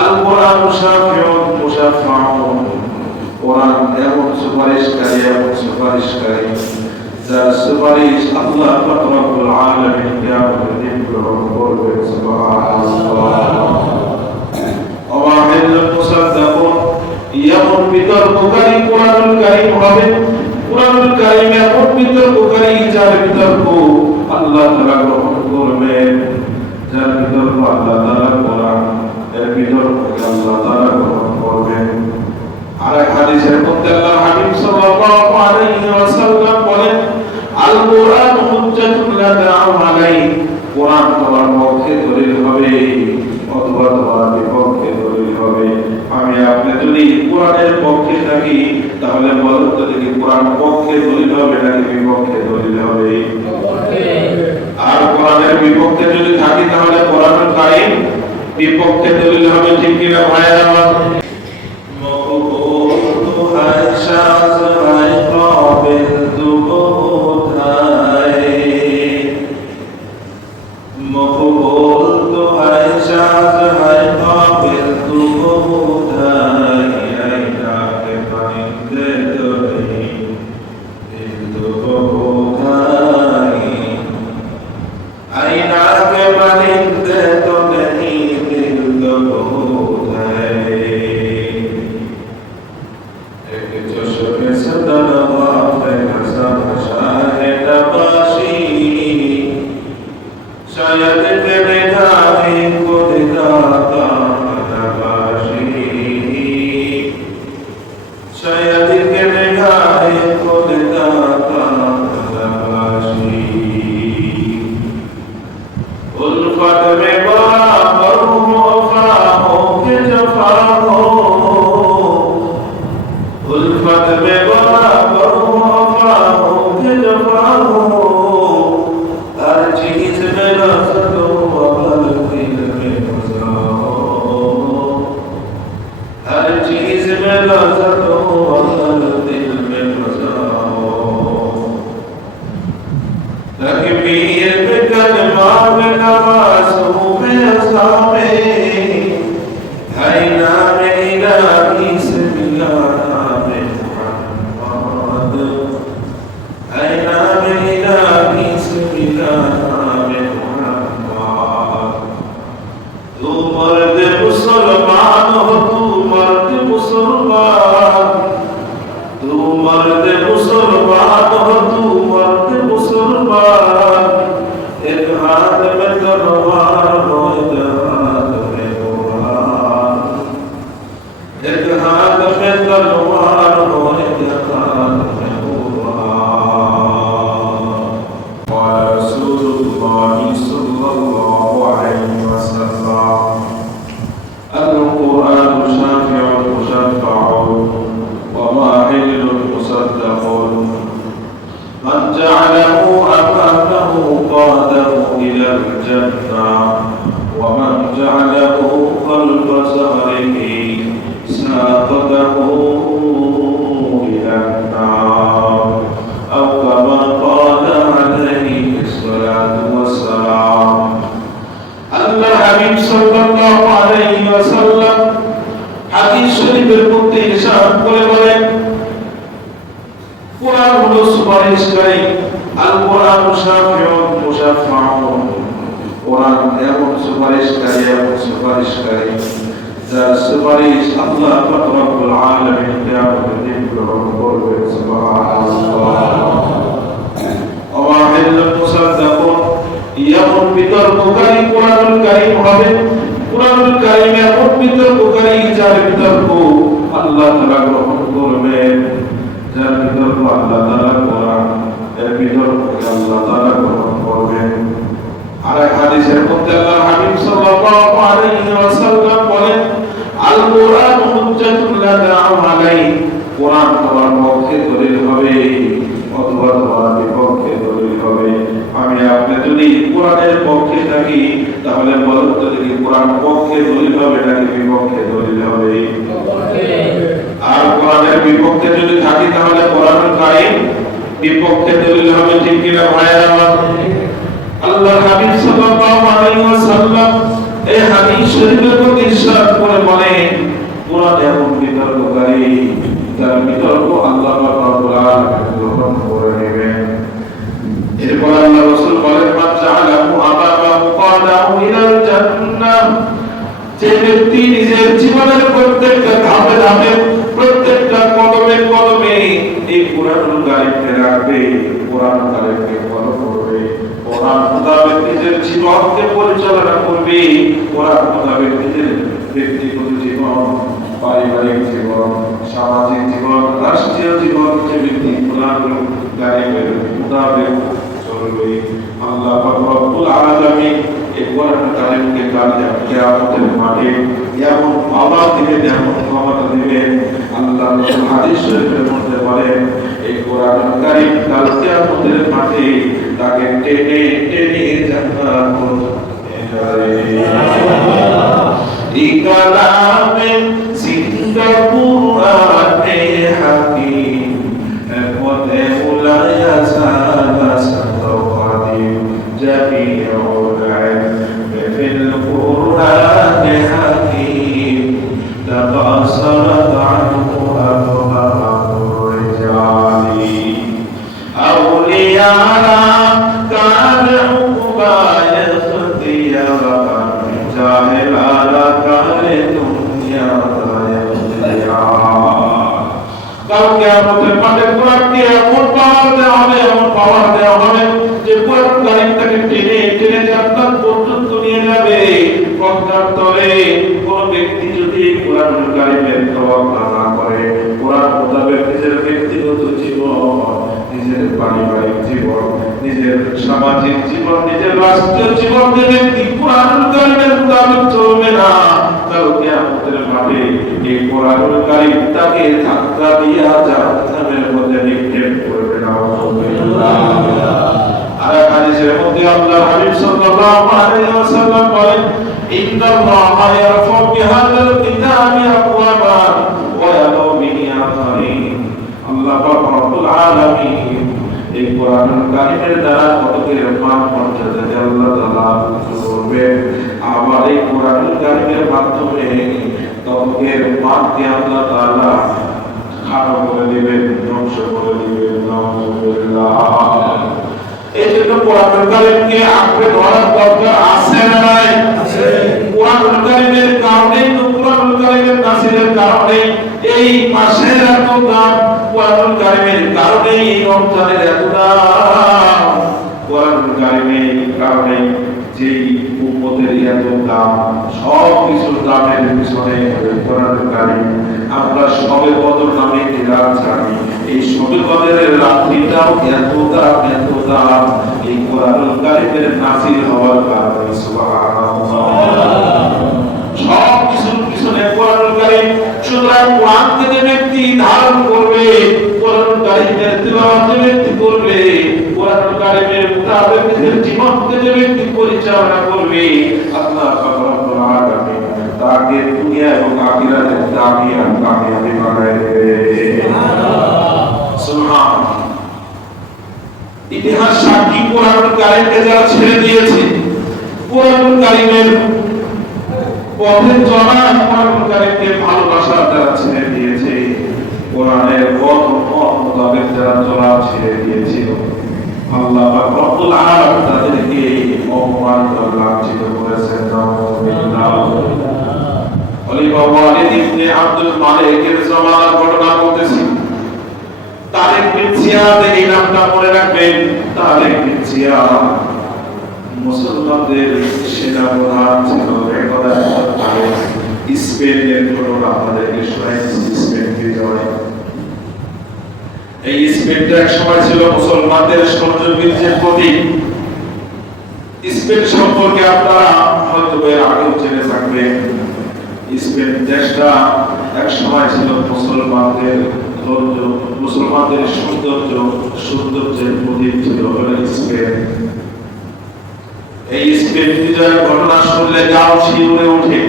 আল কোরআন শাফিউন মুশাফফাউন, কোরআন এমন সুপারিশকারী, এমন সুপারিশকারী যার সুপারিশ আল্লাহ পাক রব্বুল আলামিন কিয়ামতের দিন গ্রহণ করবেন। সুবহানাল্লাহ। ওয়াহিদুল মুসাদ্দাকুন, এমন বিতর্ককারী কোরআনুল কারীম হবে, কোরআনুল কারীম এমন বিতর্ককারী যার বিতর্ক আল্লাহ তাআলা গ্রহণ করবেন, যার বিতর্ক আল্লাহ তাআলা কোরআন এর বিতর্ককে আল্লাহ তাআলা গ্রহণ করবেন। আর এক হাদিসের মধ্যে আল্লাহর হাবিব সাল্লাল্লাহু আলাইহি ওয়াসাল্লাম বলেন, আল কোরআন হুজ্জাতুন লাকা আলাইহি, কোরআন তোমার পক্ষে দলিল হবে অথবা তোমার বিপক্ষে দলিল হবে। আমি আপনি যদি কোরআনের পক্ষে থাকি তাহলে বলুন তো দেখি কোরআন পক্ষে দলিল হবে নাকি বিপক্ষে দলিল হবে? আর কোরআনের বিপক্ষে যদি থাকি তাহলে কোরআনুল কারীম বিপক্ষে দলিল হবে, ঠিক কি না ভাইরা আমার? আল্লাহর হাবিব সাল্লাল্লাহু আলাইহি ওয়াসাল্লাম এই হাদিস শরীফের প্রতি ইরশাদ করে বলে কোরআন এমন বিতর্ককারী যার বিতর্ক আল্লাহ পাক রব্বুল আলামিন গ্রহণ করে নেবেন। এরপর আল্লাহ রাসূল বলেন মান জাআলাহু আমামাহু কাদাহু ইলাল জান্নাহ, যে ব্যক্তি নিজের জীবনের প্রত্যেকটা ধাপে ধাপে প্রত্যেকটা কদমে কদমে এই কোরআনুল কারীমকে রাখবে, কোরআন কারীমকে ফলো করবে, কোরআন মোতাবেক নিজের জীবনকে পরিচালনা করবে, কোরআন মোতাবেক নিজের ব্যক্তিগত জীবন, পারিবারিক জীবন, সামাজিক জীবন, রাষ্ট্রীয় জীবন, যে ব্যক্তি কোরআনুল কারীমের মোতাবেক চলবে, আল্লাহ পাক রব্বুল আলামিন এই কোরআন কারীমকে কিয়ামতের মাঠে এমন পাওয়ার দিবেন, এমন ক্ষমতা দিবেন। আল্লাহ রাসূল হাদিস শরীফের মধ্যে বলেন এই কোরআন কারীম কাল কিয়ামতের মাঠে তাকে টেনে টেনে জান্নাত পৌঁছে যাবে। এই কালামে জিন্দা কুরআনে হাকিম পথে উলায়া সাবা সাওয়াদিম জামিউল ইলম ফিল কুরআনে হাকিম তাবাসারাত আনহু আবওয়াবুর রিজালি আউলিয়া কান উকবা ইখতিয়ারা জাহেলারা কানে দুনিয়া কাল কিয়ামতের মাঠে কোরআনকে এমন পাওয়ার দেওয়া হবে, এমন পাওয়ার দেওয়া হবে যে কোরআন কারীমটাকে টেনে টেনে জান্নাত পর্যন্ত নিয়ে যাবে। পদ্মার তলে কোন ব্যক্তি যদি কোরআন কারীমের তাওয়াক্কুল না করে, কোরআন মোতাবেক নিজের ব্যক্তিগত জীবন, নিজের পারিবারিক জীবন, নিজের সামাজিক জীবন, নিজের রাষ্ট্রীয় জীবন, যে ব্যক্তি কোরআন কারীমের মোতাবেক চলবে না, কাল কিয়ামতের মাঠে এই কোরআন কারীম তাকে ধাক্কা দিয়ে জাহান্নামের মধ্যে নিক্ষেপ করবে। নাউযুবিল্লাহ। আর হাদিসের মধ্যে আল্লাহর হাবিব সাল্লাল্লাহু আলাইহি ওয়াসাল্লাম বলেন ইন্নাল্লাহা ইয়ারফাউ বিহাদাল কিতাবি আকওয়ামান ওয়া ইয়াদউ বিহি আখারিন। আল্লাহ পাক রব্বুল আলামিন এই কোরআন কারীমের দ্বারা কতকের মান মর্যাদা আল্লাহ তাআলা করবে, আবার এই কোরআন কারীমের মাধ্যমে কতকের মানকে আল্লাহ তাআলা খারাপ করে দিবেন, ধ্বংস করে দিবেন। নাউযুবিল্লাহ। এই জন্য কোরআন কারীমকে আঁকড়ে ধরার দরকার আছে না নাই? আছে। কোরআন কারীমের কারণে, কোরআন কারীমের নাসিলের কারণে এই মাসের এত দাম, কোরআন কারীমের কারণে এই রমজানের এত দাম, কোরআন কারীমের কারণে যেই উম্মতের এত দাম, সব কিছুর দামের পিছনে কোরআন কারীম। আমরা সবে কদর নামে একটি রাত জানি, এই সবে কদরের রাতটাও এত দাম, এত দাম এই কোরআন কারীমের নাযিল হওয়ার কারণে। সুবহানাল্লাহ। সব কিছুর পিছনে কোরআন কারীম। সুতরাং কোরআনকে যে ব্যক্তি ধারণ করবে, কোরআন কারীমের তিলাওয়াত যে ব্যক্তি করবে, কোরআন কারীমের মোতাবেক নিজের জীবনকে যে ব্যক্তি পরিচালনা করবে, আল্লাহ পাক রব্বুল আলামিন তাকে দুনিয়া এবং আখিরাতে কামিয়াবি বানায় দেবে। সুবহানাল্লাহ। ইতিহাস সাক্ষী কোরআন কারীমকে যারা ছেড়ে দিয়েছে, কোরআন কারীমের পথে চলা, কোরআন কারীমকে ভালোবাসা যারা ছেড়ে দিয়েছে, কোরআনের পথ মোতাবেক যারা চলা ছেড়ে দিয়েছিল, আল্লাহ পাক রব্বুল আলামিন তাদেরকে অপমান লাঞ্ছিত করেছেন। নাউযুবিল্লাহ। খলিফা ওয়ালিদ ইবনে আব্দুল মালিকের জামানার ঘটনা বলতেছি। তারেক বিন জিয়াদ, এই নামটা মনে রাখবেন। তারেক বিন জিয়াদ মুসলমানদের সেনাপ্রধান ছিল। একদা স্পেনের ঘটনা আমাদেরকে শোনাইছে। স্পেন বিজয়, এই স্পেনটা এক সময় ছিল মুসলমানদের সৌন্দর্যের প্রতীক। স্পেন সম্পর্কে আপনারা হয়তো এর আগেও জেনে থাকবেন। স্পেন দেশটা এক সময় ছিল মুসলমানদের সৌন্দর্যের প্রতীক ছিল স্পেন। এই স্পেন বিজয়ের ঘটনা শুনলে গাও শিউরে ওঠে।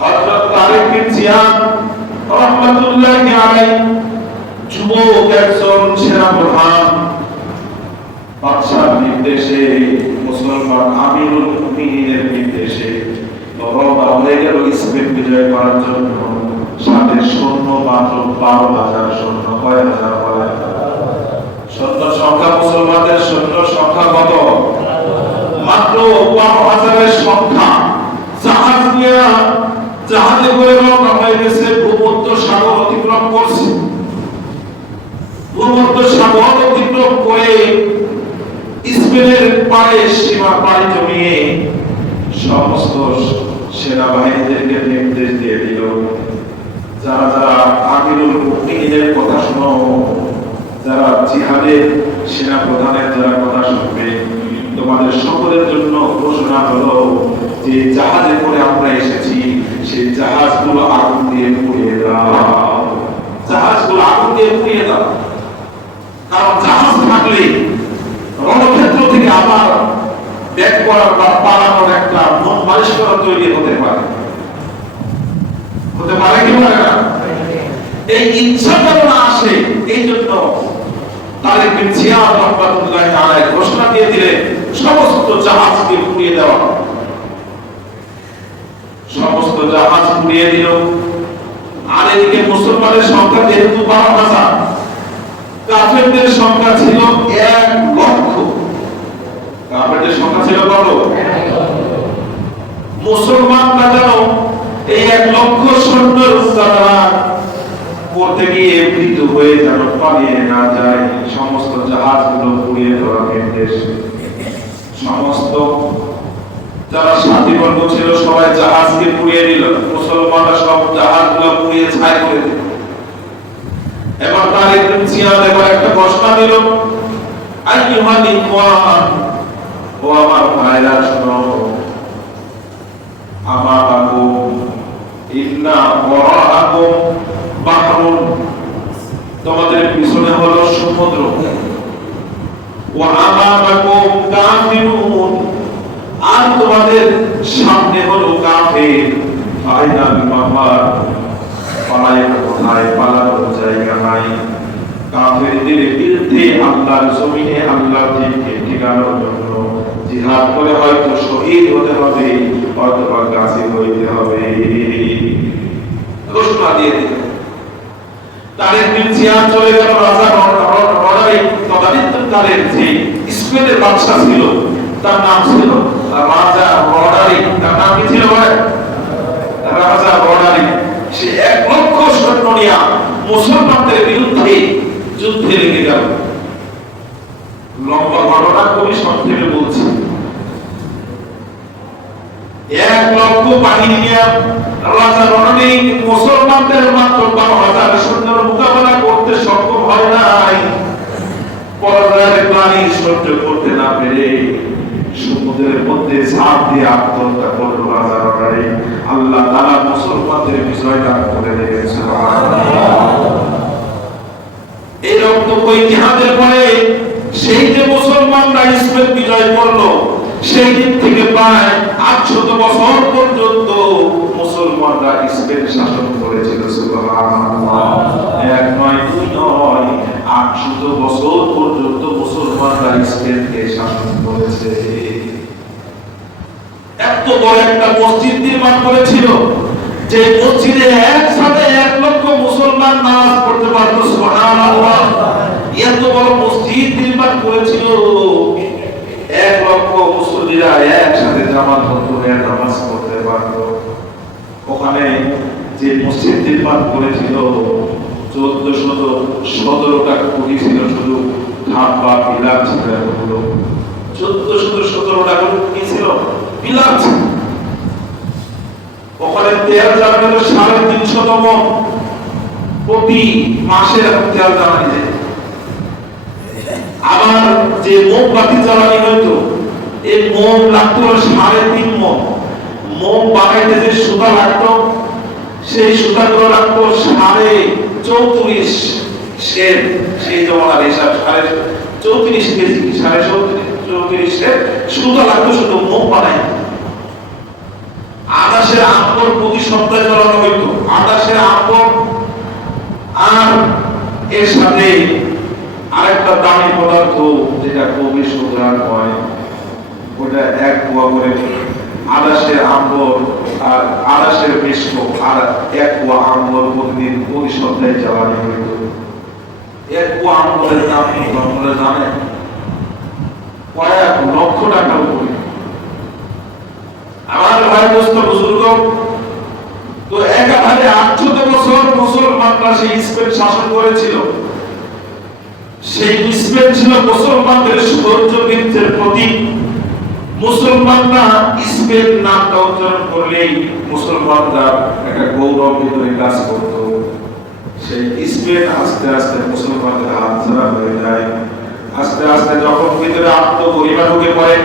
হযরত তারেক বিন জিয়াদ রাহমাতুল্লাহি আলাইহি যুবক একজন সেনাপ্রধান বাদশার নির্দেশে মুসলমান মুসলমান আমিরুল মুমিনের নির্দেশে রওনা হয়ে গেল স্পেন বিজয় করার জন্য। সাথে সৈন্য মাত্র 12,000 সৈন্য। কয় হাজার বলে? সৈন্য সংখ্যা, মুসলমানদের সৈন্য সংখ্যা কত? মাত্র 12,000 সংখ্যা। জাহাজ নিয়ে, জাহাজে করে রওনা হয়ে গেছে, ভূমধ্য সাগর অতিক্রম করছে। ভূমধ্য সাগর অতিক্রম করে স্পেনের পাড়ে সীমা পাড়ি জমিয়ে সমস্ত সেনাবাহিনীদেরকে নির্দেশ দিয়ে দিল, যারা যারা আমিরুল মুমিনের কথা শোনো, যারা জিহাদের সেনা প্রধানের যারা কথা শুনবে, তোমাদের সকলের জন্য ঘোষণা হলো যে জাহাজে করে আমরা এসেছি, সেই জাহাজগুলো আগুন দিয়ে পুড়িয়ে দাও। জাহাজগুলো আগুন দিয়ে পুড়িয়ে দাও। কারণ জাহাজ থাকলে রণক্ষেত্র থেকে আবার ব্যাক করার বা পালানোর একটা মন মানসিকতা তৈরি হতে পারে। হতে পারে কি পারে না? এই ইচ্ছাটা না আসে, এই জন্য তারেক বিন জিয়াদ রাহমাতুল্লাহি আলাইহি ঘোষণা দিয়ে দিলেন সমস্ত জাহাজকে পুড়িয়ে দেওয়া। সমস্ত জাহাজ পুড়িয়ে দিল। আর এদিকে মুসলমানের সংখ্যা যেহেতু 12,000, কাফেরদের সংখ্যা ছিল 1 লক্ষ। কাফেরদের সংখ্যা ছিল কত? মুসলমানরা যেন এই 1 লক্ষ সৈন্যের মোকাবেলা করতে গিয়ে ভীত হয়ে যেন পালিয়ে না যায়, সমস্ত জাহাজগুলো পুড়িয়ে দেওয়ার নির্দেশ। সমস্ত যারা সাথীবর্গ ছিল সবাই জাহাজকে পুড়িয়ে দিল। মুসলমানরা সব জাহাজগুলো পুড়িয়ে ছাই করে দিল। এবার তারেক বিন জিয়াদ এবার একটা ঘোষণা দিল, আইয়ুহাল ইখওয়ান, ও আমার ভাইরা শোনো, আমাকুম ইন্না ওয়ারাকুম বাহরুন, তোমাদের পিছনে হলো সমুদ্র, ওয়া আমাকুম কাফিরুন, আর তোমাদের সামনে হলো কাফের। আইনাল মাফার, পালায় কোথায়? পালানোর জায়গা নাই। কাফেরদের বিরুদ্ধে আল্লাহর জমিনে আল্লাহর দিনকে টিকানোর জন্য জিহাদ করে হয়তো শহীদ হতে হবে অথবা গাজী হইতে হবে। ঘোষণা দিয়ে দিল। তারেক বিন জিয়াদ চলে গেল রাজা রডারিক তদানীন্তনকালের যে স্পেনের বাদশা ছিল, তার নাম ছিল রাজা রডারিক। তার নাম কি ছিল ভাই? রাজা রডারিক। সে 1 লক্ষ সৈন্য নিয়ে মুসলমানদের বিরুদ্ধে যুদ্ধে লেগে গেল। লম্বা ঘটনা খুবই সংক্ষেপে বলছি। 1 লক্ষ বাহিনী নিয়ে রাজা রডারিক মুসলমানদের মাত্র 12,000 সৈন্যের মোকাবেলা করতে সক্ষম হয় নাই। পরাজয়ের গ্লানি সহ্য করতে না পেরে সমুদ্রের মধ্যে ঝাঁপ দিয়ে আত্মহত্যা করল রাজা রডারিক। আল্লাহ তাআলা মুসলমানদের বিজয় দান করে দিয়েছেন। সুবহানাল্লাহ। এই রক্তক্ষয়ী জিহাদের পরে সেই যে মুসলমানরা স্পেন বিজয় করলো, সেই দিন থেকে প্রায় 800 বছর পর্যন্ত মুসলমানরা স্পেন শাসন করেছিল। সুবহানাল্লাহ। 1 নয় 2 নয়, 800 বছর পর্যন্ত মুসলমানরা স্পেনকে শাসন করেছে। এত বড় একটা মসজিদ নির্মাণ করেছিল যে মসজিদে একসাথে 1 লক্ষ মুসলমান নামাজ পড়তে পারত। সুবহানাল্লাহ। এত বড় মসজিদ নির্মাণ করেছিল, 1 লক্ষ মুসল্লিরা একসাথে জামাতবদ্ধ হয়ে নামাজ পড়তে পারত। ওখানে যে মসজিদ নির্মাণ করেছিল 1417টা কোটি ছিল, শুধু খাম্বা পিলার ছিল এতগুলো। 1417টা কোটি ছিল, পিলার ছিল। ওখানে তেল জ্বালানি 350 মণ প্রতি মাসে তেল জ্বালানি দেয়। আবার যে মোমবাতি জ্বালানি হইতো, এই মোম লাগতো 3.5 মণ। মোম বানাইতে যে সুতা লাগতো, সেই সুতাগুলো লাগতো 34.5 সের। সেই জমানার হিসাব 34 কেজি, 34 সের সুতা লাগতো শুধু মোম বানাই। আদাসের আম্বর প্রতি সপ্তাহে জ্বালানো হইতো। আদাসের আম্বর আর এর সাথে আরেকটা দামি পদার্থ যেটা খুবই সুন্দর হয়, ওটা এক পোয়া করে আদাসের আম্বর আর আদাসের মেশক আর এক পোয়া আম্বর প্রতিদিন প্রতি সপ্তাহে জ্বালানি হইত। এক পোয়া আম্বরের দাম আপনারা জানেন কয়েক লক্ষ টাকার উপরে। আমার ভাই দোস্ত বুজুর্গ, তো একাধারে 800 বছর মুসলমানরা সেই স্পেন শাসন করেছিল। সেই স্পেন ছিল মুসলমানদের সৌর্য বীর্যের প্রতীক। মুসলমানরা স্পেন নামটা উচ্চারণ করলেই মুসলমানরা একটা গৌরব ভিতরে কাজ করত। সেই স্পেন আস্তে আস্তে মুসলমানদের হাত ছাড়া হয়ে যায়। আস্তে আস্তে যখন ভিতরে আত্মগরিমা ঢুকে পড়ে,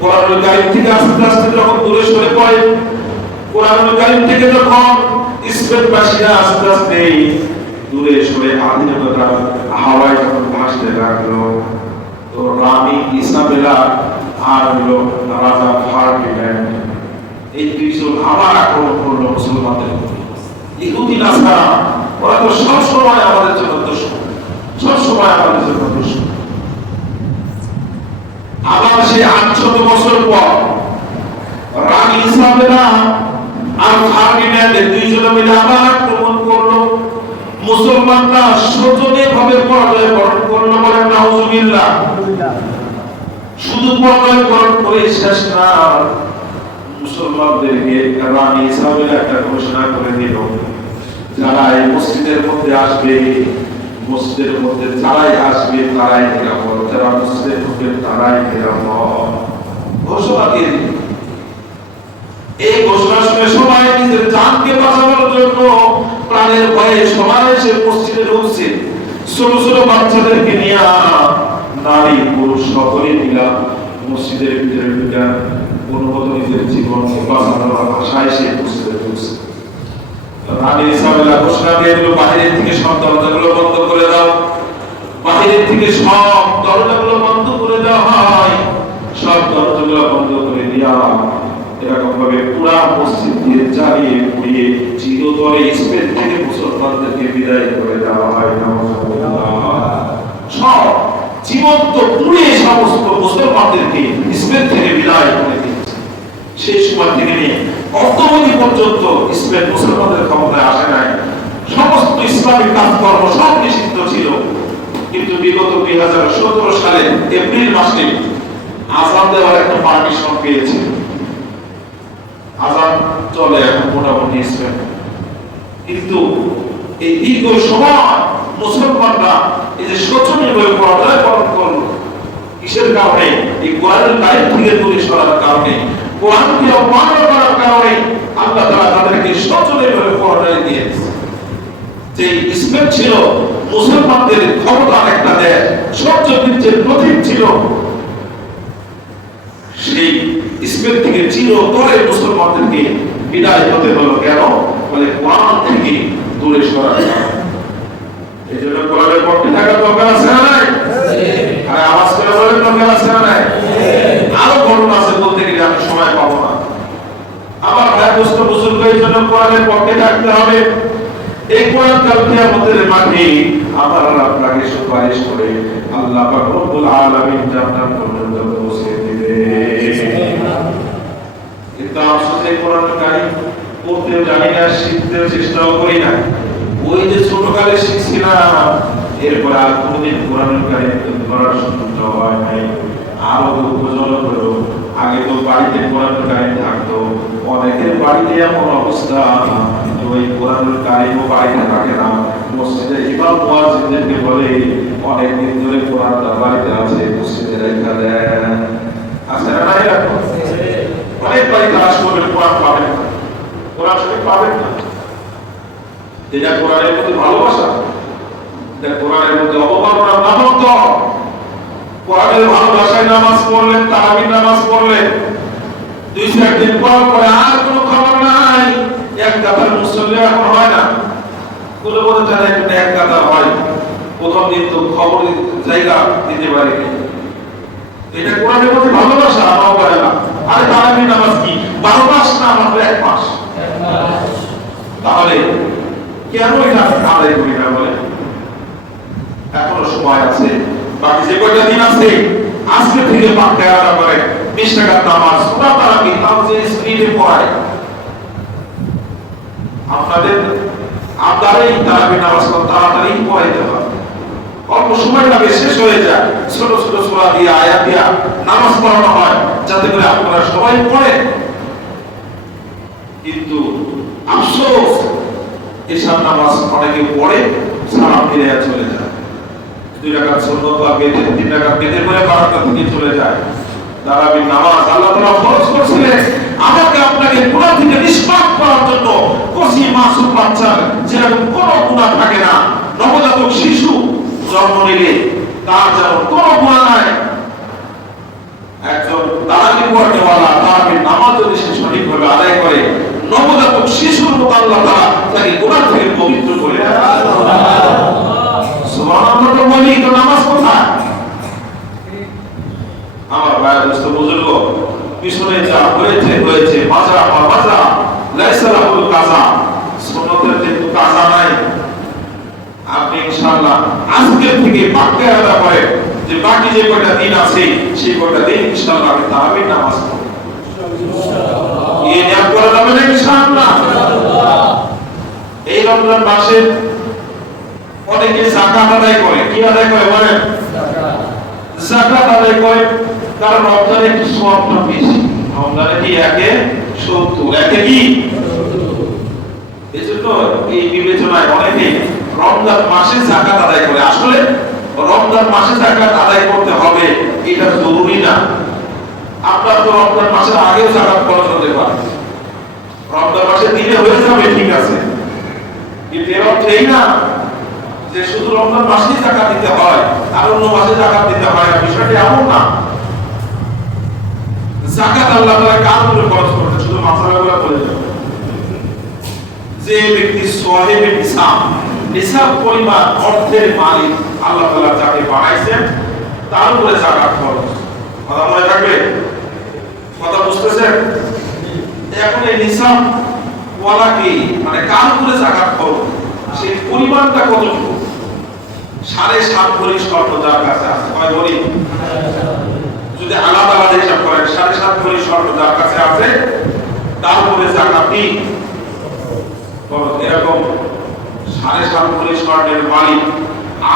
কোরআনুল কারীম থেকে আস্তে আস্তে যখন দূরে সরে পড়ে, কোরআনুল কারীম থেকে যখন স্পেনবাসীরা আস্তে আস্তে দূরে সরে আধুনিকতার হাওয়ায় যখন ভাসতে লাগলো, তো রানী ইসাবেলা আর হলো রাজা ফার্ডিন্যান্ড এই দুইজন আবার আক্রমণ করলো মুসলমানদের উপর। ইহুদি নাসারা ওরা তো সবসময় আমাদের জন্য দুশমন, সবসময় আমাদের জন্য দুশমন। আবার সেই 800 বছর পর রানী ইসাবেলা আর ফার্ডিন্যান্ড দুইজনে মিলে আবার আক্রমণ করলো। মুসলমানরা শোচনীয় ভাবে পরাজয় বরণ করলো, বলে নাউজুবিল্লাহ। শুধু পরাজয় বরণ করে শেষ না, মুসলমানদেরকে রানী ইসাবেলা একটা ঘোষণা করে দিল, যারা এই মসজিদের মধ্যে আসবে, মসজিদের মধ্যে যারাই আসবে তারাই নিরাপদ, যারা মসজিদের ঢুকবে তারাই নিরাপদ ঘোষণা দিয়ে দিল। এই ঘোষণা শুনে সবাই নিজের জানকে বাঁচানোর জন্য প্রাণের ভয়ে সবাই এসে মসজিদে ঢুকছে। ছোট ছোট বাচ্চাদেরকে নিয়ে নারী পুরুষ সকলে মিলা মসজিদের ভিতরে ঢুকে কোনোমতো নিজের জীবনকে বাঁচানোর আশায় সে মসজিদে ঢুকছে। রানী ইসাবেলা ঘোষণা দিয়ে দিল, বাহিরের থেকে সব দরজাগুলো বন্ধ করে দাও, বাহিরের থেকে সব দরজাগুলো বন্ধ করে দেওয়া হয়। সব দরজাগুলো বন্ধ করে দিয়া এরকম ভাবে পুরা মসজিদ দিয়ে জ্বালিয়ে পুড়িয়ে চিরতরে স্পেন থেকে মুসলমানদেরকে বিদায় করে দেওয়া হয়। সব জীবন্ত পুড়িয়ে সমস্ত মুসলমানদেরকে স্পেন থেকে বিদায় করে দিয়েছে। সেই সময় থেকে নিয়ে অদ্যাবধি পর্যন্ত স্পেন মুসলমানদের ক্ষমতায় আসে নাই। সমস্ত ইসলামিক কাজকর্ম সব নিষিদ্ধ ছিল। কিন্তু বিগত 2017 সালে এপ্রিল মাসে আজান দেওয়ার একটা পারমিশন পেয়েছে। আজান চলে এখন মোটামুটি স্পেন। কিন্তু এই দীর্ঘ সময় মুসলমানরা এই যে শোচনীয় ভাবে পরাজয় বরণ করলো, কিসের কারণে? এই কোরআনুল কারীম থেকে দূরে সরার কারণে, কোরআনকে অবমাননা করার কারণে আল্লাহ তাআলা তাদেরকে শোচনীয় ভাবে পরাজয় দিয়েছে। যে স্পেন ছিল মুসলমানদের ক্ষমতার একটা দেশ, সৌর্য বীর্যের প্রতীক ছিল, সেই স্পেন থেকে চিরতরে মুসলমানদেরকে বিদায় হতে হলো। কেন? বলে কোরআন থেকে দূরে সরার কারণে। এই জন্য কোরআনের পক্ষে থাকার দরকার আছে না নাই? আর আওয়াজ করে বলেন দরকার আছে না নাই? আরো ঘটনা আছে বলতে গেলে আমি সময় পাবো না। আমার ভাই দোস্ত বুজুর্গ, এই জন্য কোরআনের পক্ষে থাকতে হবে। এই কোরআন কাল কিয়ামতের মাঠে আমার আপনাকে সুপারিশ করে আল্লাহ পাক রব্বুল আলামিন জান্নাত পর্যন্ত পৌঁছে দিবে। কিন্তু আসলে কোরআন কারীম পড়তেও জানি না, শিখতেও চেষ্টাও করি না। ওই যে ছোটকালে শিখছিলাম, এরপর আর কোনদিন কোরআন কারীম পড়ার সুযোগ হয় নাই। আরো দুঃখজনক হলো, আগে তো বাড়িতে কোরআন কারীম থাকতো, অনেকের বাড়িতে এমন অবস্থা ওই কোরআন কারীম বাড়িতে থাকে না। মসজিদে ইমাম মুয়াজ্জিনদেরকে বলে অনেক দিন ধরে কোরআন বাড়িতে আছে, মসজিদে রেখে দেন। আছে না নাই? অনেক বাড়ি তালাশ করবেন, কোরআন পাবেন না, কোরআন শরীফ পাবেন না। এটা কোরআনের প্রতি ভালোবাসা, এটা কোরআনের প্রতি অবমাননা নামক তো। কোরআনের ভালোবাসায় নামাজ পড়লেন, তারাবির নামাজ পড়লেন, 2-4 দিন পরে আর কোনো খবর নাই। এক কাতার মুসল্লি এখন হয় না, কোনো কোনো জায়গায় এক কাতার হয়। প্রথম দিন তো খবর জায়গা দিতে পারে। এটা কোরআনের প্রতি ভালোবাসা নাও করে না। আরে তারাবির নামাজ কি 12 মাস না, মাত্র 1 মাস? তাহলে কেন এটা আদায় করি না? বলে এখনো সময় আছে, বাকি যে কয়টা দিন আছে আজকে থেকে পাক দেওয়া করে 20 টাকার নামাজ সূরা তারাবি তাও যে স্পিডে পড়ায় আপনাদের আপনারাই তারাবি নামাজ তাড়াতাড়ি পড়াইতে হবে, অল্প সময় লাগে শেষ হয়ে যায়, ছোট ছোট সূরা দিয়ে আয়াত দিয়ে নামাজ পড়ানো হয় যাতে করে আপনারা সবাই পড়ে। কিন্তু আফসোস এসব নামাজ অনেকে পড়ে সালাম ফিরে চলে যায়, 2 রাকাত সুন্নাত বা বেদে 3 রাকাত বেদে করে বারাকাত থেকে চলে যায়। তারাবি নামাজ আল্লাহ তাআলা ফরজ করেছিলেন আমাকে আপনাকে গুনাহ থেকে নিষ্পাপ করার জন্য। কচি মাসুম বাচ্চার যেরকম কোনো গুনাহ থাকে না, নবজাতক শিশু জন্ম নিলে তার যেমন কোনো গুনাহ নাই, একজন তারাবি পড়নেওয়ালা তারাবি নামাজ যদি সে সঠিকভাবে আদায় করে নবজাতক শিশুর মতো আল্লাহ তাআলা তাকে গুনাহ থেকে পবিত্র করে দেন। সুবহানাল্লাহ। তো বলি তো নামাজ কোথায়? আমার ভাই দোস্ত বুজুর্গ, পিছনে যা হয়েছে হয়েছে, মাজা মাজা লাইসা লাহুল কাজা, সুন্নতের যেহেতু কাজা নাই, আপনি ইনশাআল্লাহ আজকে থেকে পাক্কা আদা করে যে বাকি যে কয়টা দিন আছে সেই কয়টা দিন ইনশাআল্লাহ আমি তারাবির নামাজ পড়ব। ইনশাআল্লাহ এই নিয়ত করা যাবে না ইনশাআল্লাহ। এই রমজান মাসে অনেকে যাকাত আদায় করে। কি আদায় করে বলেন? যাকাত আদায় করে, কারণ রমজানে একটু সওয়াবটা বেশি। রমজানে কি একে 70, একে কি 70। এজন্য এই বিবেচনায় অনেকে রমজান মাসে যাকাত আদায় করে। আসলে রমজান মাসে যাকাত আদায় করতে হবে এটা জরুরি না। আপনার তো রমজান মাসের আগেও যাকাত খরচ হতে পারে, রমজান মাসে দিলে হয়ে যাবে, ঠিক আছে, কিন্তু এর অর্থ এই না যে শুধু রমজান মাসেই যাকাত দিতে হয় আর অন্য মাসে যাকাত দিতে হয় না। বিষয়টা এমন না। যাকাত আল্লাহ তাআলা কার উপরে খরচ করতে শুধু মাসালাগুলো বলে দেন। যে ব্যক্তি সাহেবে নিসাব, নিসাব পরিমাণ অর্থের মালিক আল্লাহ তাআলা যাকে বানাইছেন তার উপরে যাকাত খরচ। কথা মনে থাকবে? কথা বুঝতেছেন? এখন এই নিসাব ওয়ালা কি মানে কার উপরে যাকাত খরচ, সেই পরিমাণটা কতটুকু? 7.5 ভরি স্বর্ণ যার কাছে আছে, কয় ভরি? যদি আলাদা আলাদা হিসাব করেন 7.5 ভরি স্বর্ণ যার কাছে আছে তার উপরে যাকাত কি এরকম 7.5 ভরি স্বর্ণের মালিক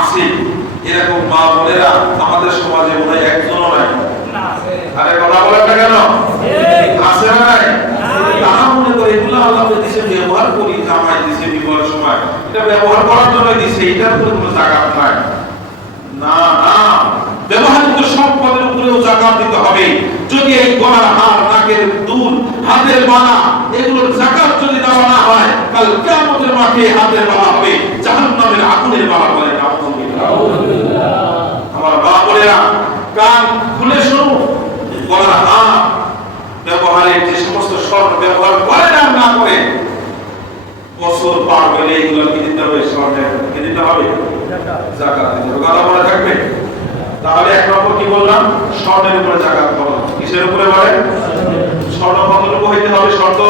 আছে এরকম মা বোনেরা আমাদের সমাজে মনে হয় একজনও নাই। আরে কথা বলেন না কেন? আছে না নাই? তারা মনে করে এগুলো আল্লাহ দিয়েছে ব্যবহার করি, জামাই দিয়েছে বিপদের সময়, এটা ব্যবহার করার জন্য দিয়েছে, এটার উপরে কোনো যাকাত নাই। না না, ব্যবহারিক সম্পদের উপরেও যাকাত দিতে হবে। যদি এই গলার হার, নাকের দুল, হাতের বালা এগুলোর যাকাত যদি দেওয়া না হয় কাল কিয়ামতের মাঠে হাতের বালা হবে জাহান্নামের আগুনের বালা বলে। আমার বাবা বলেরা কান খুলে শুনুন, গলার হার ব্যবহারের যে সমস্ত স্বর্ণ ব্যবহার করে না করে বছর পার হলে এগুলো কি দিতে হবে? স্বর্ণের কি দিতে হবে? যাকাত দিতে হবে। কথা মনে থাকবে? তাহলে এক নম্বর কি বললাম? স্বর্ণের উপরে যাকাত খরচ। কিসের উপরে বলেন? স্বর্ণ কতটুকু হইতে হবে? শর্ত।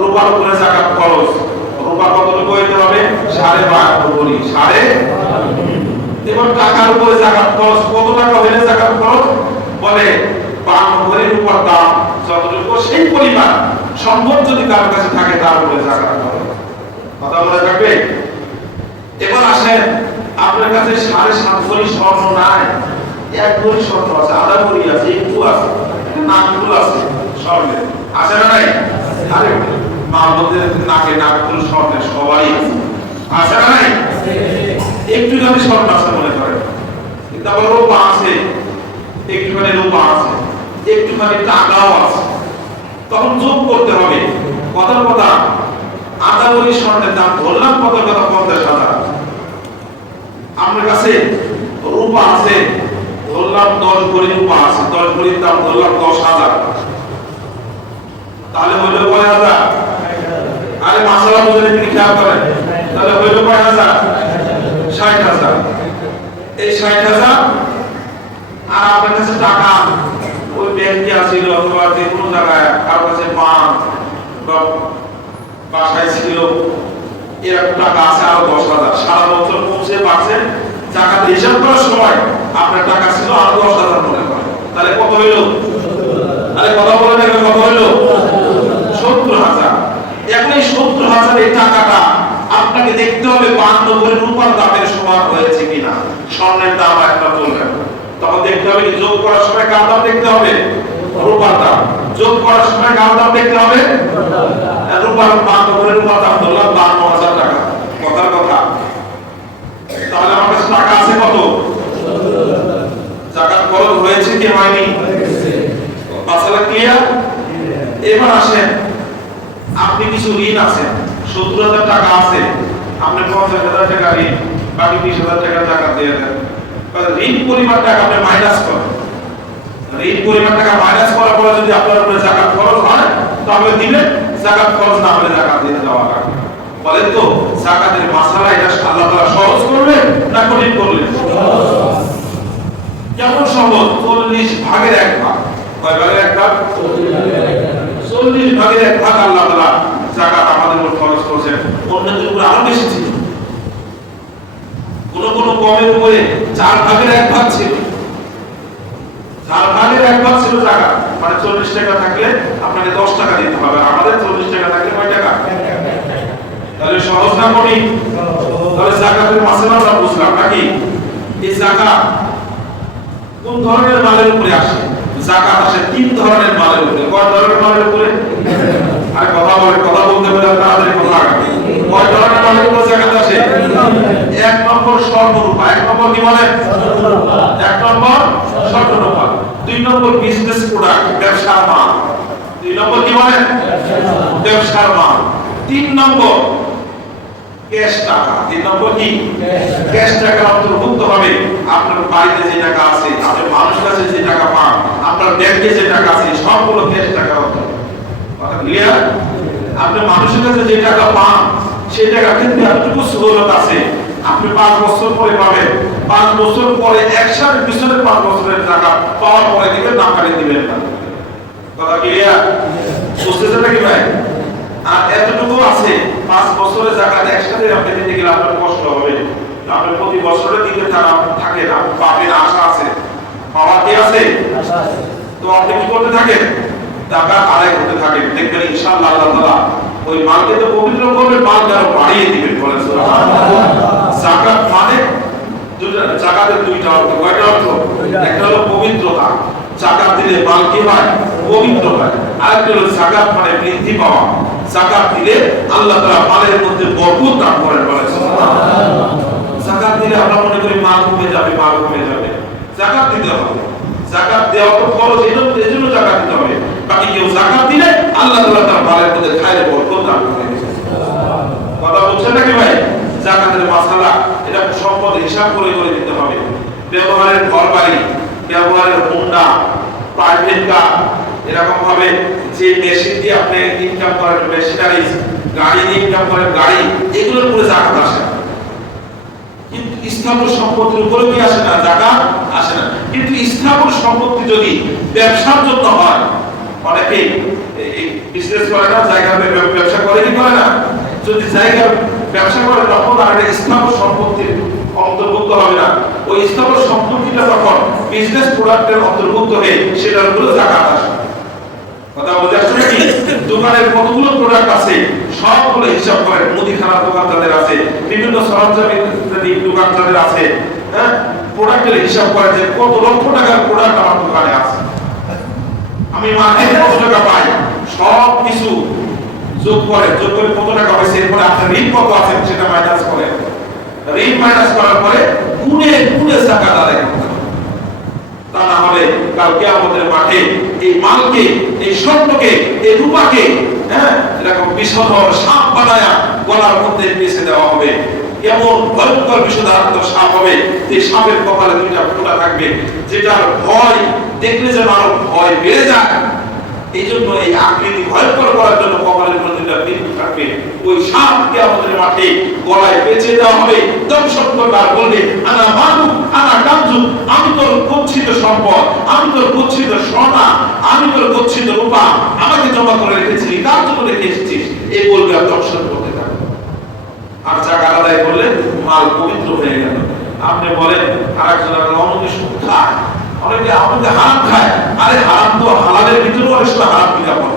রূপার উপরে যাকাত খরচ। রূপা কতটুকু হইতে হবে? 12.5 ভরি। এবার টাকার উপরে যাকাত খরচ। কত টাকা হইলে যাকাত খরচ? বলে 52 ভরি রূপার দাম যতটুকু সেই পরিমাণ সম্পদ যদি কার কাছে থাকে তার উপরে যাকাত খরচ। কথা মনে থাকবে? এবার আসেন, আপনার কাছে 7.5 ভরি স্বর্ণ নাই, 1 ভরি স্বর্ণ আছে, আধা ভরি আছে, একটু আছে, নাকফুল আছে স্বর্ণের, আছে না নাই? আরে মা বলতে নাকে নাকফুল স্বর্ণের সবাই আছে না নাই? একটু যদি স্বর্ণ আছে মনে করেন, কিন্তু আবার রূপা আছে, একটুখানি রূপা আছে, একটুখানি টাকাও আছে, তখন যোগ করতে হবে। কথার কথা আধা ভরি স্বর্ণের দাম ধরলাম কত? কথা 50,000। আপনার কাছে রূপা আছে ধরলাম 10 ভরি রূপা আছে, 10 ভরির দাম ধরলাম 10,000, তাহলে হইল কয় হাজার? আরে মাসালা বুঝে তিনি খেয়াল করেন, তাহলে হইল কয় হাজার? 60,000। এই 60,000 আর আপনার কাছে টাকা ওই ব্যাংকে আছিল অথবা যে কোনো জায়গায় কার কাছে পান বা বাসায় ছিল, এরকম টাকা আছে আরো 10,000। সারা বছর পৌঁছে পাচ্ছেন, যাকাত হিসাব করার সময় আপনার টাকা ছিল আরো 10,000 মনে করেন, তাহলে কত হইল? আরে কথা বলে না, কত হইল? 70,000। এখন এই 70,000 এই টাকাটা আপনাকে দেখতে হবে 92 রূপার দামের সমান হয়েছে কিনা। স্বর্ণের দাম একটা বললেন, তখন দেখতে হবে যোগ করার সময় কার দাম দেখতে হবে? রূপার দাম। যোগ করার সময় কার দাম দেখতে হবে? রূপার। 92 রূপার দাম ধরলাম 52,000 টাকা। কথার কথা। তাহলে আমার কাছে টাকা আছে কত? যাকাত খরচ হয়েছে কি হয়নি? মাসালা ক্লিয়ার? এবার আসেন, আপনি কিছু ঋণ আছে, 70,000 টাকা আছে, আপনি 50,000 টাকা ঋণ, বাকি 20,000 টাকা টাকা দিয়ে দেন। ঋণ পরিমাণ টাকা আপনি মাইনাস করেন। ঋণ পরিমাণ টাকা মাইনাস করার পরে যদি আপনার উপরে যাকাত খরচ হয় তাহলে দিবেন, যাকাত খরচ না হলে যাকাত দিয়ে দেওয়া লাগবে। বলেন তো যাকাতের মাসালা এটা আল্লাহ তাআলা সহজ করলেন না কঠিন করলেন? কেমন সহজ? 40 ভাগের 1 ভাগ। কয় ভাগের 1 ভাগ? 40 ভাগের 1 ভাগ আল্লাহ তাআলা যাকাত আমাদের উপর খরচ করেছেন। অন্যদের উপর আরো বেশি ছিল। কোন কোন কমের উপরে 4 ভাগের 1 ভাগ ছিল। 4 ভাগের 1 ভাগ ছিল যাকাত। মানে 40 টাকা থাকলে আপনাকে 10 টাকা দিতে হবে। আমাদের 40 টাকা থাকলে কয় টাকা? তাহলে সহজ না কঠিন? তাহলে যাকাতের মাসলা আমরা বুঝলাম নাকি? এই যাকাত কোন ধরনের মালের উপরে আসে? যাকাত আসে 3 ধরনের মালের উপরে। কয় ধরনের মালের উপরে? আর কথা বলতে বলে তাড়াতাড়ি কথা আগাবে। কয় ধরনের মালের উপরে যাকাত আসে? 1 নম্বর স্বর্ণরূপা। 1 নম্বর কি বলে? 1 নম্বর স্বর্ণরূপা। 2 নম্বর বিজনেস প্রোডাক্ট, ব্যবসার মাল। 2 নম্বর কি বলে? ব্যবসার মাল। 3 নম্বর ক্যাশ টাকা। 3 নম্বর কি? ক্যাশ টাকা অন্তর্ভুক্ত হবে আপনার বাড়িতে যে টাকা আছে, আপনার মানুষের কাছে যে টাকা পান, আপনার ব্যাংকে যে টাকা আছে, সবগুলো ক্যাশ টাকা অন্তর্ভুক্ত। কথা ক্লিয়ার? আপনি মানুষের কাছে যে টাকা পান সেই টাকা কিন্তু এতটুকু সহলত আছে, আপনি 5 বছর পরে পাবেন। 5 বছর পরে একসাথে পিছনে 5 বছরের টাকা পাওয়ার পরে দিবেন, না পারে দিবেন না। কথা ক্লিয়ার? বুঝতেছেন নাকি ভাই? আর এতটুকু আছে 5 বছরে যাকাত একসাথে আপনি দিতে গেলে আপনার কষ্ট হবে। আপনি প্রতি বছরে দিতে থাকে না, পাবেন আশা আছে, পাওয়ার কি আছে? আশা আছে। তো আপনি কি করতে থাকেন? টাকা আদায় করতে থাকেন। দেখবেন ইনশাআল্লাহ আল্লাহ তাআলা ওই মালকে তো পবিত্র করবে, মালকে আরো বাড়িয়ে দিবেন। বলেন সুবহানাল্লাহ। যাকাত মানে যাকাতের 2টা অর্থ। কয়টা অর্থ? একটা হলো পবিত্রতা। যাকাত দিলে মাল কি হয়? পবিত্র হয়। আরেকটা হলো যাকাত মানে বৃদ্ধি পাওয়া। যাকাত দিলে আল্লাহ তাআলা মালের মধ্যে বরকত দান করেন। বলেন সুবহানাল্লাহ। যাকাত দিলে আমরা মনে করি মাল কমে যাবে, মাল কমে যাবে। যাকাত দিতে হবে। যাকাত দেওয়া তো ফরজ, এজন্য যাকাত দিতে হবে। বাকি কেউ যাকাত দিলে আল্লাহ তাআলা তার মালের মধ্যে খায়রে বরকত দান করেন। কথা বলছেন নাকি ভাই? যাকাতের মাসালা এটা সম্পদ হিসাব করে করে দিতে হবে। ব্যবহারের ঘর বাড়ি, ব্যবহারের হোন্ডা, প্রাইভেট কার, এরকম ভাবে যে মেশিন দিয়ে আপনি ইনকাম করেন, মেশিনারি, গাড়ি দিয়ে ইনকাম করেন, গাড়ি, এগুলোর উপরে যাকাত আসে না। কিন্তু স্থাবর সম্পত্তির উপরে কি আসে না? যাকাত আসে না। কিন্তু স্থাবর সম্পত্তি যদি ব্যবসার জন্য হয়, অনেকে বিজনেস করে না, জায়গার ব্যবসা করে কি করে না? যদি জায়গার ব্যবসা করে তখন আর এটা স্থাবর সম্পত্তির অন্তর্ভুক্ত হবে না। ওই স্থাবর সম্পত্তিটা তখন বিজনেস প্রোডাক্টের অন্তর্ভুক্ত হয়ে সেটার উপরে যাকাত আসে। কথা বুঝতে পারছেন কি? দোকানের কতগুলো প্রোডাক্ট আছে সবগুলো হিসাব করেন। মুদিখানার দোকান যাদের আছে, বিভিন্ন সরঞ্জামের দোকান যাদের আছে, হ্যাঁ, প্রোডাক্টের হিসাব করেন যে কত লক্ষ টাকার প্রোডাক্ট আমার দোকানে আছে, আমি মাসে কত টাকা পাই, সব কিছু যোগ করে কত টাকা হয়েছে, এরপরে আপনার ঋণ কত আছে সেটা মাইনাস করেন। ঋণ মাইনাস করার পরে গুণে গুণে যাকাত আদায় করতে হবে। তা না হলে কাল কিয়ামতের মাঠে এই মালকে, এই স্বর্ণকে, এই রূপাকে, হ্যাঁ, এরকম বিষধর সাপ বানায়া গলার মধ্যে পেঁচে দেওয়া হবে। এমন ভয়ঙ্কর বিষধর সাপ হবে যে সাপের কপালে 2টা ফোঁটা থাকবে, যেটার ভয় দেখলে যেন আরো ভয় বেড়ে যায়। এই জন্য এই আকৃতি ভয়ঙ্কর করার জন্য কপালের মধ্যে 2টা বিন্দু থাকবে। ওই সাপ কিয়ামতের মাঠে গলায় পেঁচে দেওয়া হবে। দংশনকার বলবে, আনা মানু আনা কাঞ্জু, আমি তোর গচ্ছিত সম্পদ, আমি তোর গচ্ছিত সোনা, আমি তোর গচ্ছিত রূপা, আমাকে জমা করে রেখেছিলি, কার জন্য রেখে এসেছিস, এই বলবে আর দংশন করতে থাকবে। আর যাকাত আদায় করলে মাল পবিত্র হয়ে গেল। আপনি বলেন আরেকজন অন্য কিছু খায়, অনেকে আমাদের হারাম খায়, আরে হারাম তো হালালের ভিতরে অনেক সময় হারাম কিনা পড়ে।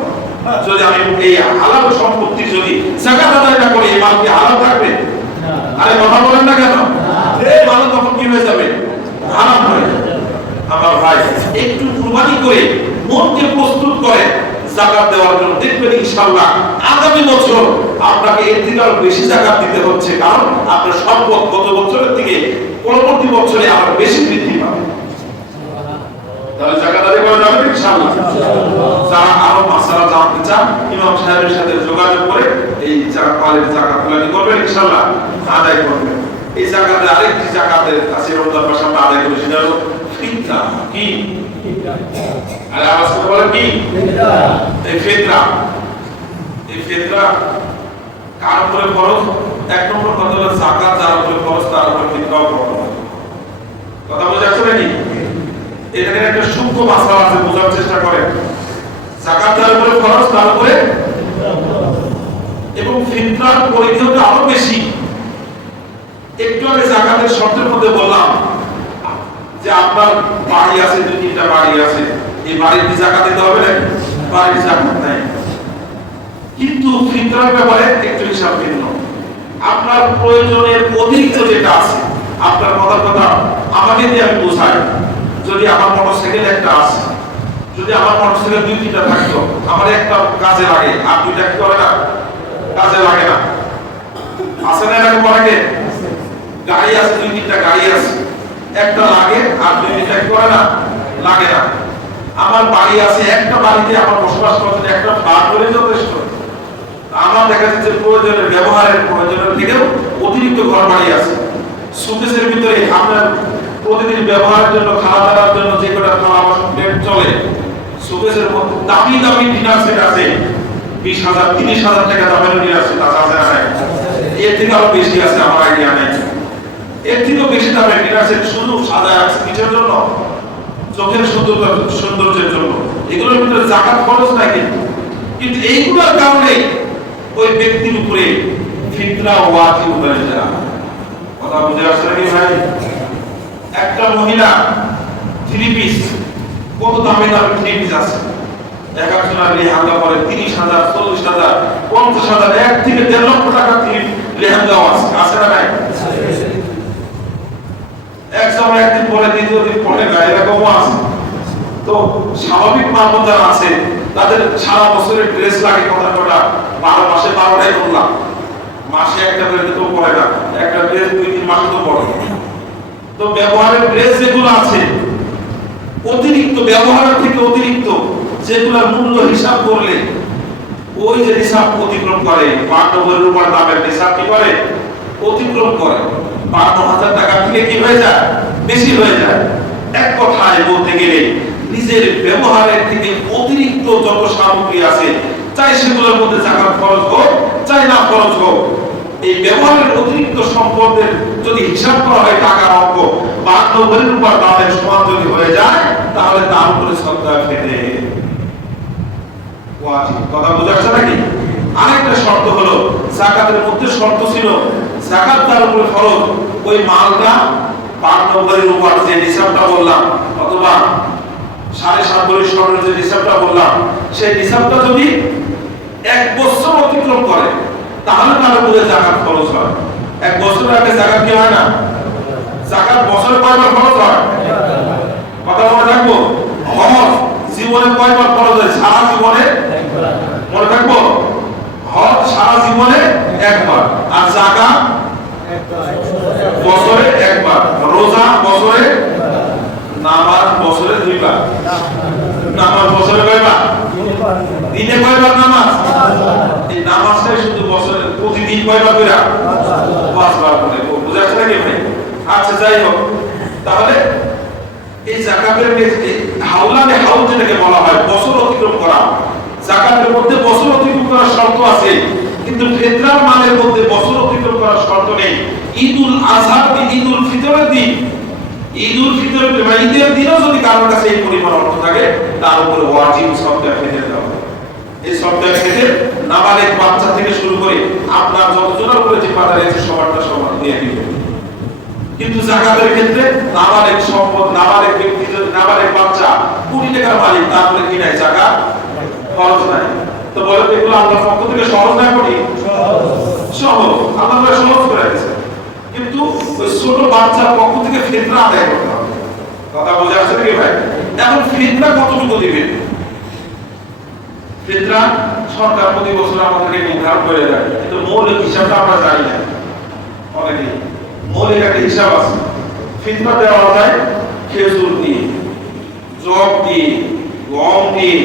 যদি আমি এই হালাল সম্পত্তি যদি যাকাত আদায় না করি, এই মাল কি হালাল থাকবে? আরে কথা বলেন না কেন? এই মাল তখন কি হয়ে যাবে? হারাম হয়ে যাবে। আমার ভাই একটু কুরবানি করে মনকে প্রস্তুত করে যাকাত দেওয়ার জন্য, দেখবেন ইনশাআল্লাহ আগামী বছর আপনাকে এর থেকে আরো বেশি যাকাত দিতে হচ্ছে, কারণ আপনার সম্পদ গত বছরের থেকে পরবর্তী বছরে আরো বেশি বৃদ্ধি পাবে। তাহলে যাকাত আদায় করা যাবে ইনশাআল্লাহ। যারা আরো মাসালা জানতে চান, ইমাম সাহেবের সাথে যোগাযোগ করে এই যাকাতের যাকাত তুলানি করবেন, ইনশাআল্লাহ আদায় করবেন। এই যাকাতের আরেকটি যাকাতের আছে রমজান মাসে আমরা আদায় করি, সেটা হলো ফিতরা। কি? আরে আওয়াজ করে বলেন কি? ফিতরা। এই ফিতরা, এই ফিতরা কার উপরে ফরজ? এক নম্বর কথা হলো যাকাত যার উপরে ফরজ তার উপরে ফিতরাও ফরজ। কথা বোঝা যাচ্ছে নাকি? এখানে একটা সূক্ষ্ম মাসলা আছে, বোঝার চেষ্টা করেন। যাকাত যার উপরে ফরজ তার উপরে, এবং ফিতরার পরিধিটা আরো বেশি। একটু আগে যাকাতের শর্তের মধ্যে বললাম যে আপনার বাড়ি আছে, দুই তিনটা বাড়ি আছে, এই বাড়ির কি যাকাত দিতে হবে নাকি? বাড়ির যাকাত নাই। কিন্তু ফিতরার ব্যাপারে একটু হিসাব ভিন্ন। আপনার প্রয়োজনের অতিরিক্ত যেটা আছে, আপনার কথা আমাকে দিয়ে আমি বোঝাই। যদি আমার মোটরসাইকেল একটা আছে, যদি আমার মোটরসাইকেল দুই তিনটা থাকতো, আমার একটা কাজে লাগে আর দুইটা কি করে না? কাজে লাগে না। আছে না এরকম অনেকে? গাড়ি আছে, দুই তিনটা গাড়ি আছে, একটা লাগে আর দুই তিনটা কি করে না? লাগে না। আমার বাড়ি আছে, একটা বাড়িতে আমার বসবাস করতে একটা ফ্ল্যাট হলে যথেষ্ট। আমার দেখা যাচ্ছে প্রয়োজনের ব্যবহারের প্রয়োজনের থেকেও অতিরিক্ত ঘর বাড়ি আছে। সুকেসের ভিতরে আপনার প্রতিদিন ব্যবহারের জন্য, খাওয়া দাওয়ার জন্য যে কটা থালা বাসন প্লেট চলে, সুকেসের মধ্যে দামি দামি ডিনার সেট আছে, 20,000 30,000 টাকা দামের ডিনার সেট আছে। এর থেকে আরো বেশি আছে, আমার আইডিয়া নেই। এর থেকেও বেশি দামের ডিনার সেট শুধু সাদা পিঠের জন্য, চোখের সৌন্দর্যের জন্য। এগুলোর ভিতরে যাকাত খরচ নাই, কিন্তু এইগুলোর কারণে ওই ব্যক্তির উপরে ফিতরা ওয়াজিব হয়ে যায়। কথা বুঝে আসছে নাকি ভাই? একটা মহিলা থ্রি পিস, কত দামি দামি থ্রি পিস আছে, এক একজনের লেহেঙ্গা পরে 30,000 40,000 50,000 1 থেকে 1.5 লক্ষ টাকা লেহেঙ্গা আছে না নাই? এক সময় একদিন পরে দ্বিতীয় দিন পরে না, এরকমও আছে। তো স্বাভাবিক মানুষ যারা আছে তাদের সারা বছরের ড্রেস লাগে কথা 12 মাসে 12টাই করলাম, মাসে একটা করে তো পরে না, একটা ড্রেস 2-3 মাসে তো পরে। তো ব্যবহারের ড্রেস যেগুলো আছে, অতিরিক্ত ব্যবহারের থেকে অতিরিক্ত যেগুলোর মূল্য হিসাব করলে ওই যে হিসাব অতিক্রম করে, 52 রুপির দামের হিসাব কি করে? অতিক্রম করে। 52,000 টাকা থেকে কি হয়ে যায়? বেশি হয়ে যায়। এক কথায় বলতে গেলে নিজের ব্যবহারের থেকে অতিরিক্ত যত সামগ্রী আছে, চাই সেগুলোর মধ্যে যাকাত খরচ হোক চাই না খরচ হোক, এই ব্যবহারের অতিরিক্ত সম্পদের যদি হিসাব করা হয় টাকার অঙ্ক 52 রুপির দামের সমান যদি হয়ে যায়, তাহলে তার উপরে সদকা খেতে ওয়াজিব। কথা বোঝা যাচ্ছে নাকি? আরেকটা শর্ত হলো, যাকাতের মধ্যে শর্ত ছিল যাকাত তার উপরে ফরজ, ওই মালটা 52 রুপির যে হিসাবটা বললাম, অথবা 7.5 ভরি স্বর্ণের যে হিসাবটা বললাম, সেই হিসাবটা যদি 1 বছর অতিক্রম করে, তাহলে তার উপরে যাকাত খরচ হয়। 1 বছর আগে যাকাত কি হয় না? যাকাত বছরে কয়বার খরচ হয়? কথা মনে রাখবো। হজ জীবনে কয়বার খরচ হয়? সারা জীবনে একবার। মনে রাখবো, হজ সারা জীবনে একবার, আর যাকাত বছরে একবার, রোজা বছরে, নামাজ বছরে 2 বার। নামাজ বছরে কয়বার? দিনে কয়বার নামাজ? এই নামাজটাই শুধু বছরে প্রতিদিন কয়বার করে? 5 বার করে। বুঝা যাচ্ছে নাকি ভাই? আচ্ছা, যাই হোক, তাহলে এই যাকাতের হাওলানে হাউল যেটাকে বলা হয়, বছর অতিক্রম করা, যাকাতের মধ্যে বছর অতিক্রম করার শর্ত আছে, কিন্তু ফিতরার মালের মধ্যে বছর অতিক্রম করার শর্ত নেই। ঈদুল আযহা, ঈদুল ফিতরের দিন, ঈদুল ফিতরের ঈদের দিনও যদি কারোর কাছে এই পরিমাণ অর্থ থাকে, তার উপরে ওয়াজিব সদকা খেতে দেওয়া। এই সদকা খেতে নাবালেগ বাচ্চা থেকে শুরু করে আপনার যতজনের উপরে যে পাতা রয়েছে সবারটা সমান দিয়ে দিবে। কিন্তু যাকাতের ক্ষেত্রে নাবালেগ সম্পদ, নাবালেগ ব্যক্তি যদি নাবালেক বাচ্চা কোটি টাকার মালিক, তারপরে কি নাই টাকা খরচ নাই। তো বলে এগুলো আল্লাহর পক্ষ থেকে সহজ না কঠিন? সহজ। আল্লাহ তাআলা সহজ করে দিয়েছে, কিন্তু ওই ছোট বাচ্চার পক্ষ থেকে ফিতরা আদায় করতে হবে। কথা বোঝা যাচ্ছে নাকি ভাই? এখন ফিতরা কতটুকু দিবেন? ফিতরা সরকার প্রতি বছর আমাদেরকে নির্ধারণ করে দেয়, কিন্তু মৌলিক হিসাবটা আমরা জানি না। অনেকে মৌলিক একটা হিসাব আছে। ফিতরা দেওয়া যায় খেজুর দিয়ে, জব দিয়ে, গম দিয়ে,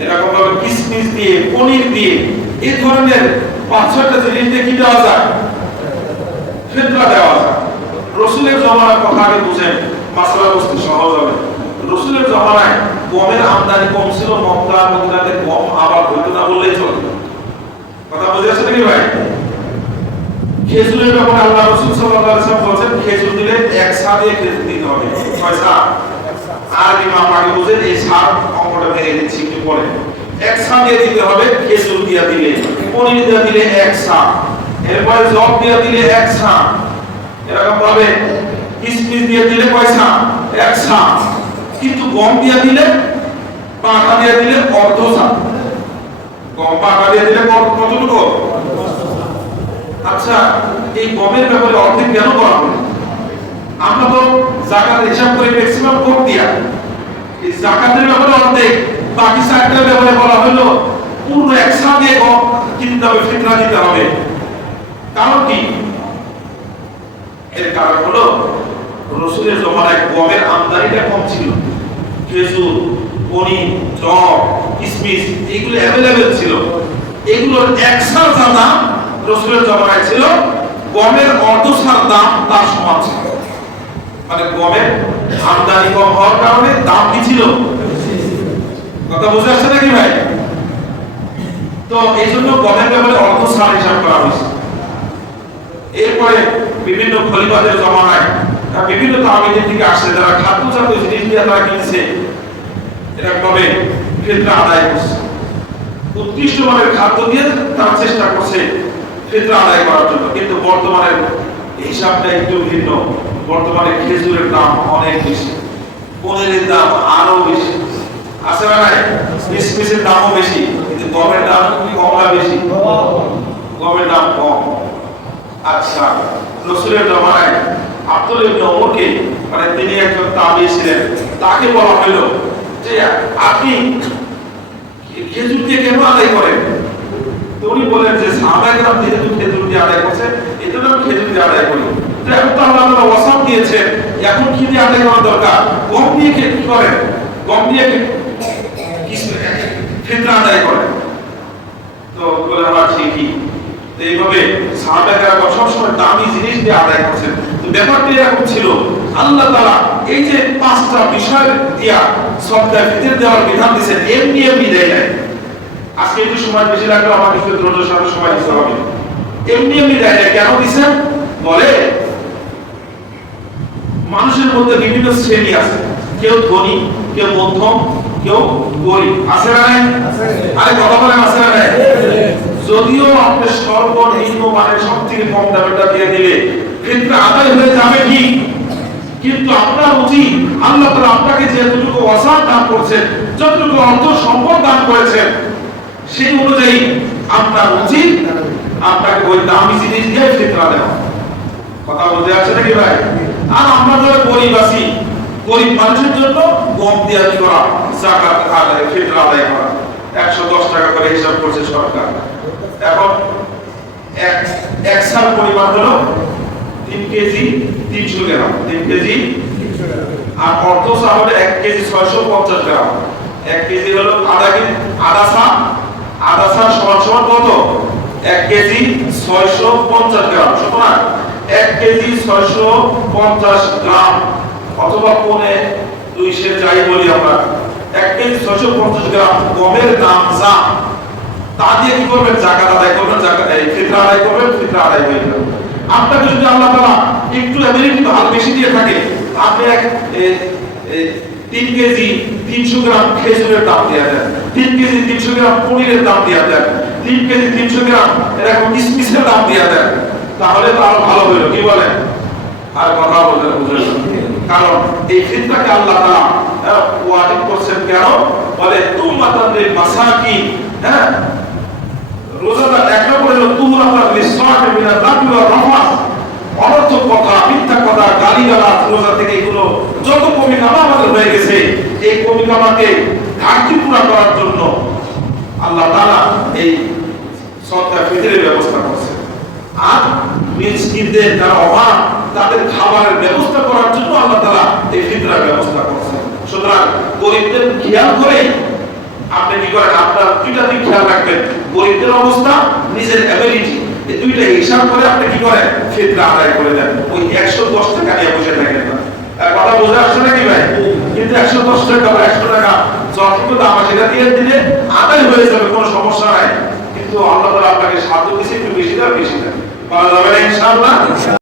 এরকম ভাবে কিশমিশ দিয়ে, পনির দিয়ে, এই ধরনের ৫-৬টা জিনিস দিয়ে কি দেওয়া যায়? ফিতরা দেওয়া যায়। রাসূলের জামানার কথা আগে বুঝেন, মাসলা বুঝতে সহজ হবে। রাসূলের জামানায় গমের আমদানি কম ছিল, মক্কা মদিনাতে গম আবাদ হতো না বললেই চলে। কথা বুঝে আসছে নাকি ভাই? খেজুরের ব্যাপারে আল্লাহ রাসূল সাল্লাল্লাহু আলাইহি ওয়াসাল্লাম বলেছেন, খেজুর দিলে এক সা দিয়ে খেজুর দিতে হবে। কয় সা? আর ইমাম আগে বুঝেন, এই সা অঙ্কটা ভেঙে দিচ্ছি একটু পরে। এক সা দিয়ে দিতে হবে খেজুর দিয়ে দিলে, পনির দিয়ে দিলে এক সা, এরপরে জব দিয়ে দিলে এক সা, এরকম ভাবে কিশমিশ দিয়ে দিলে কয় সা? এক সা। কিন্তু গম দিয়ে দিলে, পাকা দিয়ে দিলে অর্ধ সা। গম পাকা দিয়ে দিলে কতটুকু? আচ্ছা, এই গমের ব্যাপারে অর্ধেক কেন করা হলো? আমরা তো যাকাত হিসাব করে ম্যাক্সিমাম গম দিয়া, এই যাকাতের ব্যাপারে অর্ধেক, বাকি 4টার ব্যাপারে বলা হলো পূর্ণ একসা দিয়ে গম কিনতে হবে, ফিতরা দিতে হবে। কারণ কি? এর কারণ হলো রাসূলের জামানায় গমের আমদানিটা কম ছিল। খেজুর, পনির, জব, কিশমিশ এগুলো অ্যাভেলেবেল ছিল। এগুলোর একসার দাম রাসূলের জামানায় ছিল গমের অর্ধসার দাম তার সমান ছিল। মানে গমের আমদানি কম হওয়ার কারণে দাম কি ছিল? কথা বুঝে আসছে নাকি ভাই? তো এই জন্য গমের ব্যাপারে অর্ধসার হিসাব করা হয়েছে। এরপরে বিভিন্ন খলিফাদের জামানায় বিভিন্ন তাবিঈদের থেকে আসছে, যারা খাদ্যজাত জিনিস দিয়ে তারা কিনছে, এরকমভাবে ফিতরা আদায় করছে। উৎকৃষ্ট মানের খাদ্য দিয়ে তারা চেষ্টা করছে ফিতরা আদায় করার জন্য। কিন্তু বর্তমানের হিসাবটা একটু ভিন্ন। বর্তমানে খেজুরের দাম অনেক বেশি, পনিরের দাম আরো বেশি, আছে না নাই? কিশমিশের দামও বেশি, কিন্তু গমের দাম কম না বেশি? গমের দাম কম। আচ্ছা, রাসূলের জামানায় আব্দুল্লাহ ইবনে ওমরকে, মানে তিনি একজন তাবিঈ ছিলেন, তাকে বলা হলো যে আপনি খেজুর দিয়ে কেন আদায় করেন? তো উনি বলেন যে সাহাবায়ে কেরাম যেহেতু খেজুর দিয়ে আদায় করছে, এজন্য আমি খেজুর দিয়ে আদায় করি। তো এখন তো আল্লাহ তাআলা ওয়াসাব দিয়েছেন, এখন কি দিয়ে আদায় করা দরকার? গম দিয়ে কি করেন? গম দিয়ে ফিতরা আদায় করেন। তো বলে আমার ঠিকই। তো এইভাবে সাহাবায়ে কেরাম সবসময় দামি জিনিস দিয়ে আদায় করছেন। তো ব্যাপারটা এরকম ছিল, আল্লাহ তাআলা এই যে 5টা বিষয় দিয়া সদকায়ে ফিতর দেওয়ার বিধান দিয়েছেন, এমনি দেয় নাই। আজকে একটু সময় বেশি লাগলো, আমাকে একটু দ্রুত সময় দিতে হবে। এমনি দেয় নাই। কেন দিয়েছেন? বলে মানুষের মধ্যে বিভিন্ন শ্রেণী আছে, কেউ ধনী, কেউ মধ্যম, কেউ গরিব, আছে না নাই? আরে কথা বলেন, আছে না নাই? যদিও আপনি সর্বনিম্ন মানের সবথেকে কম দামেরটা দিয়ে দিলে ফিতরা আদায় হয়ে যাবে ঠিক, কিন্তু আপনার উচিত আল্লাহ তাআলা আপনাকে যেটুকু ওয়াসাত দান করেছেন, যতটুকু অর্থ সম্পদ দান করেছেন, সেই অনুযায়ী আপনার উচিত আপনাকে ওই দামি জিনিস দিয়ে ফিতরা দেওয়া। কথা বলতে আছে নাকি ভাই? আর আমরা যারা গরিব আছি, গরিব মানুষের জন্য গম দিয়ে করা, যাকাত আদায়, ফিতরা আদায় করা 110 টাকা করে হিসাব করছে সরকার। এখন এক সাল পরিমাণ হলো 3 কেজি 300 গ্রাম, 3 কেজি 300 গ্রাম। আর অর্ধ সা হলো 1 কেজি 650 গ্রাম। 1 কেজি হলো আধা কেজি, আধা সা সমান কত? 1 কেজি 650 গ্রাম। সুতরাং 1 কেজি 650 গ্রাম অথবা 2.5 যাই বলি আমরা, 1 কেজি 650 গ্রাম গমের দাম যা, তা দিয়ে কি করবেন? যাকাত আদায় করবেন, যাকাত এই ফিতরা আদায় করবেন, ফিতরা আদায় হয়ে যাবে। আপনাকে যদি আল্লাহ তাআলা একটু অ্যাবিলিটি ভালো বেশি দিয়ে থাকে, আপনি 3 কেজি 300 গ্রাম খেজুরের দাম দিয়ে দেন, 3 কেজি 300 গ্রাম পনিরের দাম দিয়ে দেন, 3 কেজি 300 গ্রাম এরকম কিশমিশের দাম দিয়ে দেন, তাহলে তো আরো ভালো হইলো। কি বলেন? আর কথা বলতে বুঝলেন? কারণ এই ফিতরাকে আল্লাহ তাআলা ওয়াজিব করছেন কেন? বলে তুমাতান লিল মাসাকিন, হ্যাঁ রোজাদার এক নম্বরে হলো তুমাতান লিসাইম মিনাল লাগwi ওয়ার রাফাস, অনর্থক কথা, মিথ্যা কথা, গালিগালাজ, রোজা থেকে এগুলো যত কমিকামা আমাদের হয়ে গেছে, এই কমিকামাকে ঘাটতি পুরা করার জন্য আল্লাহ তাআলা এই সদকা ফিতরের ব্যবস্থা করেছেন। আর মিসকিনদের যারা অভাব তাদের খাবারের ব্যবস্থা করার জন্য আল্লাহ তাআলা এই ফিতরার ব্যবস্থা করেছেন। সুতরাং গরিবদের খেয়াল করে আপনি কি করেন, আপনার দুইটা দিক খেয়াল রাখবেন, গরিবদের অবস্থা, নিজের অ্যাবিলিটি, এই দুইটা হিসাব করে আপনি কি করেন, ফিতরা আদায় করে দেন। ওই 110 টাকা নিয়ে বসে থাকেন না। কথা বোঝা আসছে নাকি ভাই? কিন্তু 110 টাকা বা 100 টাকা যতটুকু দাম সেটা দিয়ে দিলে আদায় হয়ে যাবে, কোনো সমস্যা নাই। কিন্তু আল্লাহ তাআলা আপনাকে সাধ্য দিয়েছে, একটু বেশি দাও, বেশি দাও, পাওয়া যাবে না ইনশাআল্লাহ।